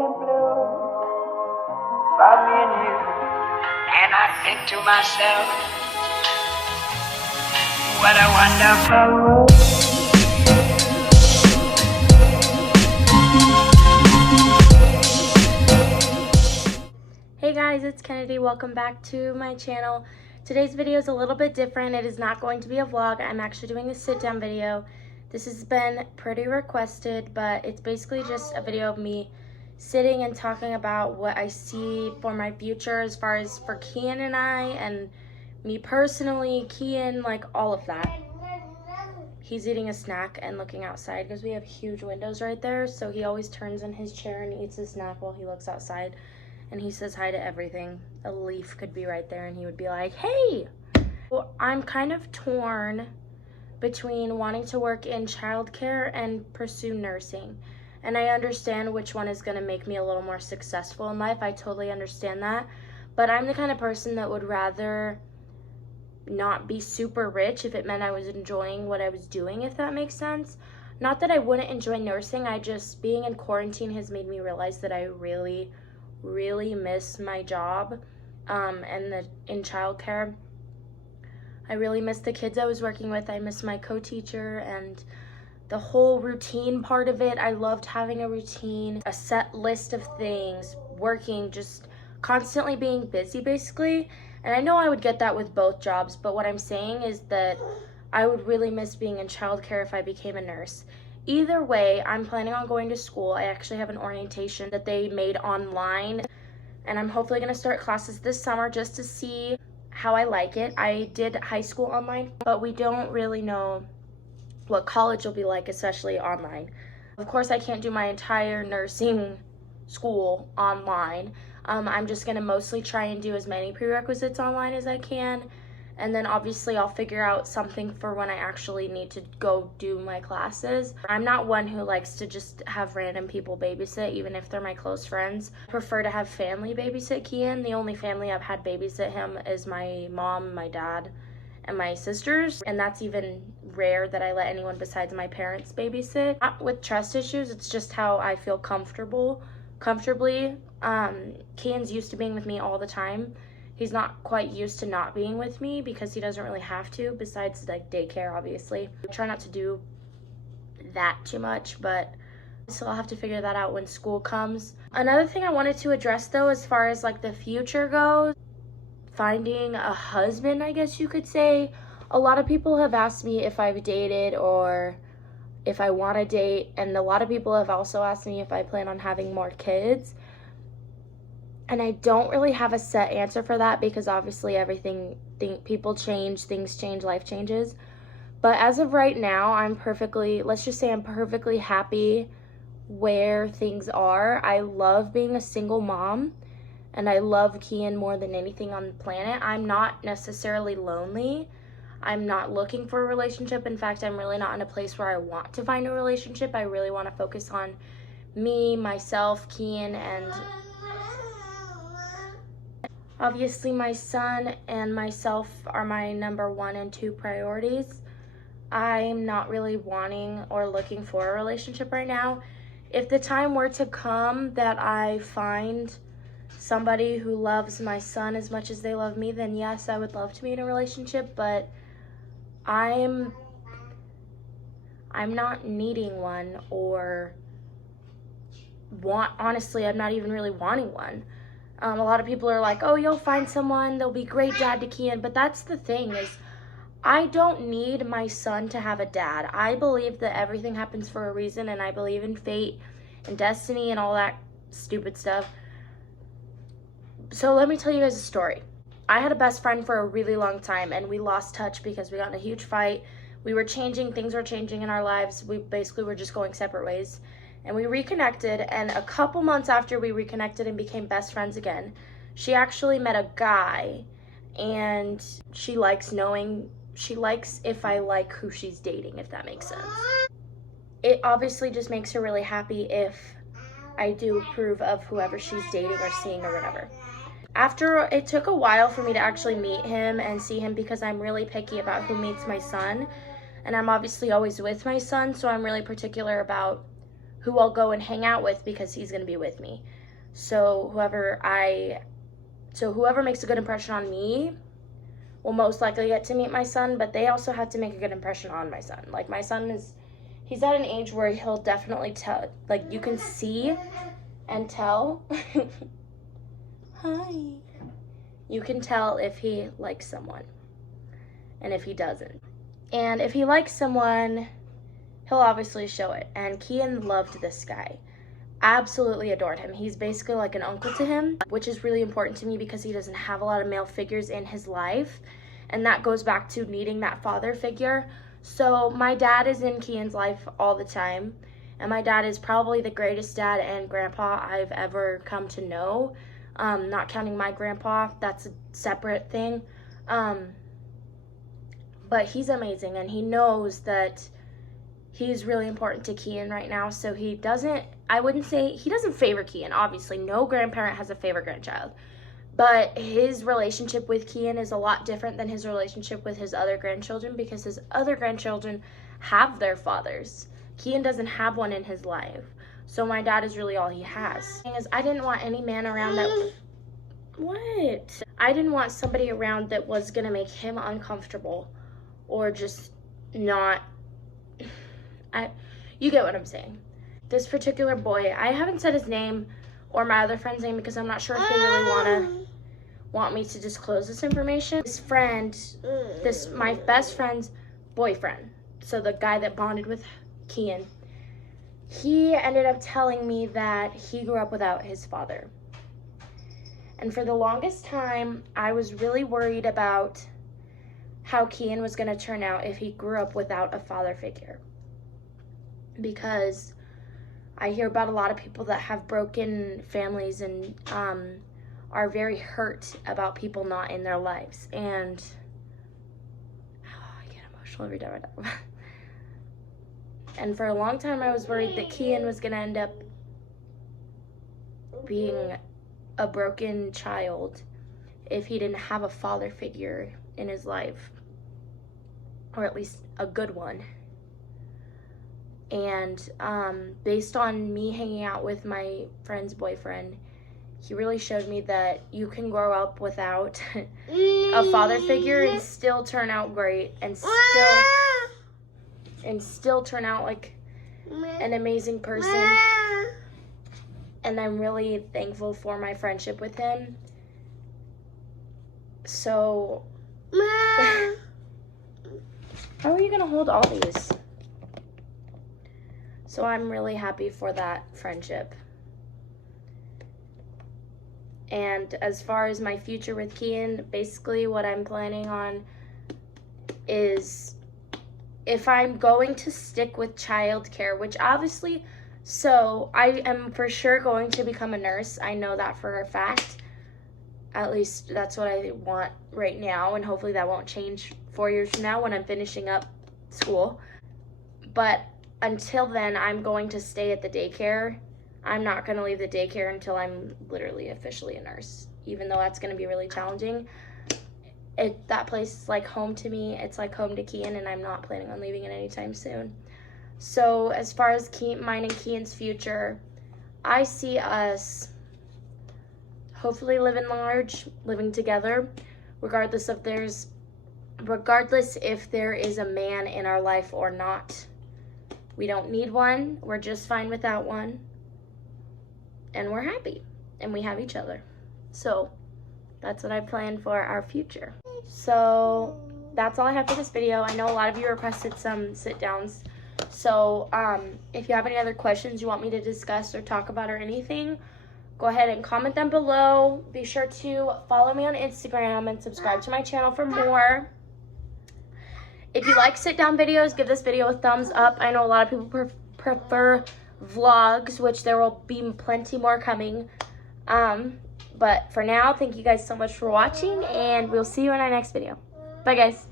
and blue for me and you. And I think to myself, what a wonderful world. Hey guys, it's Kennedy. Welcome back to my channel. Today's video is a little bit different. It is not going to be a vlog. I'm actually doing a sit-down video. This has been pretty requested, but it's basically just a video of me sitting and talking about what I see for my future as far as for Kian and I, and me personally, Kian, like all of that. He's eating a snack and looking outside because we have huge windows right there, so he always turns in his chair and eats his snack while he looks outside. And he says hi to everything. A leaf could be right there and he would be like, hey! Well, I'm kind of torn between wanting to work in childcare and pursue nursing. And I understand which one is gonna make me a little more successful in life. I totally understand that. But I'm the kind of person that would rather not be super rich if it meant I was enjoying what I was doing, if that makes sense. Not that I wouldn't enjoy nursing, being in quarantine has made me realize that I really miss my job in childcare. I really miss the kids I was working with. I miss my co-teacher and the whole routine part of it. I loved having a routine, a set list of things, working, just constantly being busy basically. And I know I would get that with both jobs, but what I'm saying is that I would really miss being in childcare if I became a nurse. Either way, I'm planning on going to school. I actually have an orientation that they made online, and I'm hopefully going to start classes this summer just to see how I like it. I did high school online, but we don't really know what college will be like, especially online. Of course, I can't do my entire nursing school online. I'm just going to mostly try and do as many prerequisites online as I can. And then obviously I'll figure out something for when I actually need to go do my classes. I'm not one who likes to just have random people babysit, even if they're my close friends. I prefer to have family babysit Kian. The only family I've had babysit him is my mom, my dad, and my sisters. And that's even rare that I let anyone besides my parents babysit. Not with trust issues, it's just how I feel comfortably. Kian's used to being with me all the time. He's not quite used to not being with me because he doesn't really have to, besides like daycare, obviously. I try not to do that too much, but so I'll have to figure that out when school comes. Another thing I wanted to address though, as far as like the future goes, finding a husband, I guess you could say. A lot of people have asked me if I've dated or if I want to date, and a lot of people have also asked me if I plan on having more kids. And I don't really have a set answer for that because obviously people change, things change, life changes. But as of right now, let's just say I'm perfectly happy where things are. I love being a single mom, and I love Kian more than anything on the planet. I'm not necessarily lonely. I'm not looking for a relationship. In fact, I'm really not in a place where I want to find a relationship. I really want to focus on me, myself, Kian, and obviously my son and myself are my number 1 and 2 priorities. I'm not really wanting or looking for a relationship right now. If the time were to come that I find somebody who loves my son as much as they love me, then yes, I would love to be in a relationship, but I'm not needing one or honestly, I'm not even really wanting one. A lot of people are like, oh, you'll find someone, they'll be great dad to Kian. But that's the thing is, I don't need my son to have a dad. I believe that everything happens for a reason, and I believe in fate and destiny and all that stupid stuff. So let me tell you guys a story. I had a best friend for a really long time, and we lost touch because we got in a huge fight. We were changing, things were changing in our lives. We basically were just going separate ways. And we reconnected, and a couple months after we reconnected and became best friends again, she actually met a guy, and she likes if I like who she's dating, if that makes sense. It obviously just makes her really happy if I do approve of whoever she's dating or seeing or whatever. It took a while for me to actually meet him and see him because I'm really picky about who meets my son, and I'm obviously always with my son, so I'm really particular about who I'll go and hang out with because he's going to be with me. So whoever makes a good impression on me will most likely get to meet my son, but they also have to make a good impression on my son. Like, my son he's at an age where he'll definitely tell, like, you can see and tell. Hi. You can tell if he likes someone and if he doesn't. And if he likes someone, he'll obviously show it. And Kian loved this guy. Absolutely adored him. He's basically like an uncle to him, which is really important to me because he doesn't have a lot of male figures in his life. And that goes back to needing that father figure. So my dad is in Kian's life all the time. And my dad is probably the greatest dad and grandpa I've ever come to know. Not counting my grandpa, that's a separate thing. But he's amazing, and he knows that he's really important to Kian right now. So he doesn't favor Kian. Obviously, no grandparent has a favorite grandchild. But his relationship with Kian is a lot different than his relationship with his other grandchildren, because his other grandchildren have their fathers. Kian doesn't have one in his life. So my dad is really all he has. The thing is, I didn't want any man around that... What? I didn't want somebody around that was going to make him uncomfortable or just not... You get what I'm saying. This particular boy, I haven't said his name or my other friend's name because I'm not sure if they really want me to disclose this information. This friend, my best friend's boyfriend, so the guy that bonded with Kian, he ended up telling me that he grew up without his father. And for the longest time, I was really worried about how Kian was going to turn out if he grew up without a father figure. Because I hear about a lot of people that have broken families and are very hurt about people not in their lives. And I get emotional every time I talk about it. And for a long time, I was worried that Kian was going to end up being a broken child if he didn't have a father figure in his life, or at least a good one. And based on me hanging out with my friend's boyfriend, he really showed me that you can grow up without a father figure and still turn out great and still turn out like an amazing person. And I'm really thankful for my friendship with him. So, how are you gonna hold all these? So I'm really happy for that friendship. And as far as my future with Kian, basically what I'm planning on is, if I'm going to stick with childcare, which obviously, so I am for sure going to become a nurse. I know that for a fact. At least that's what I want right now, and hopefully that won't change 4 years from now when I'm finishing up school. But until then, I'm going to stay at the daycare. I'm not going to leave the daycare until I'm literally officially a nurse, even though that's going to be really challenging. That place is like home to me. It's like home to Kian, and I'm not planning on leaving it anytime soon. So as far as mine and Kian's future, I see us hopefully living large, living together, regardless if there is a man in our life or not. We don't need one. We're just fine without one. And we're happy. And we have each other. So that's what I plan for our future. So that's all I have for this video. I know a lot of you requested some sit-downs. So if you have any other questions you want me to discuss or talk about or anything, go ahead and comment them below. Be sure to follow me on Instagram and subscribe to my channel for more. If you like sit-down videos, give this video a thumbs up. I know a lot of people prefer vlogs, which there will be plenty more coming. But for now, thank you guys so much for watching, and we'll see you in our next video. Bye, guys.